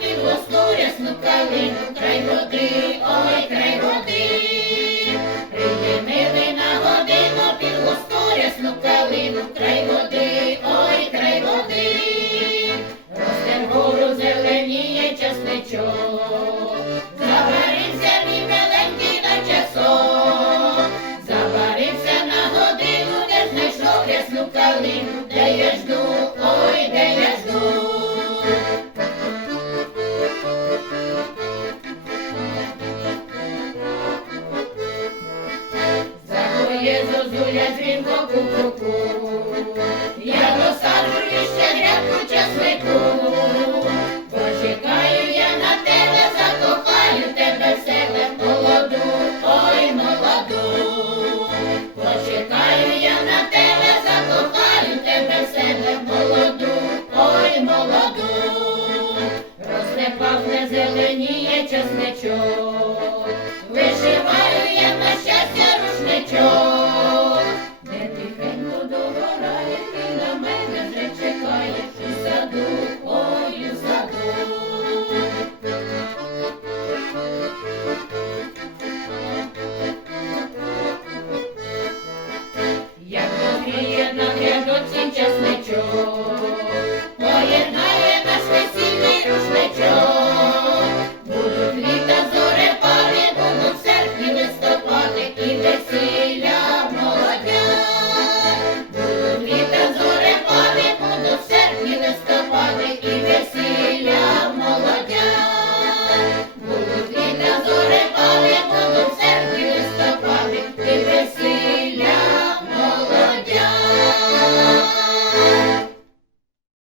білосну рясну калину, край води, ой, край води, припинили на годину, білосну рясну калину, край води, ой, край води, росте гору, зеленіє часничок, Заварився мій миленький на часок, заварився на годину, де знайшов рясну калину, де я жду, ой. Красуня дзвінко ку-ку-ку, я досаджую ще грядку часнику, почекаю, я на тебе, закохаю тебе в себе молоду, ой молоду, почекаю я на тебе, закохаю тебе в себе молоду, ой молоду, росте пахне зеленіє часничок. на грядоці часничок.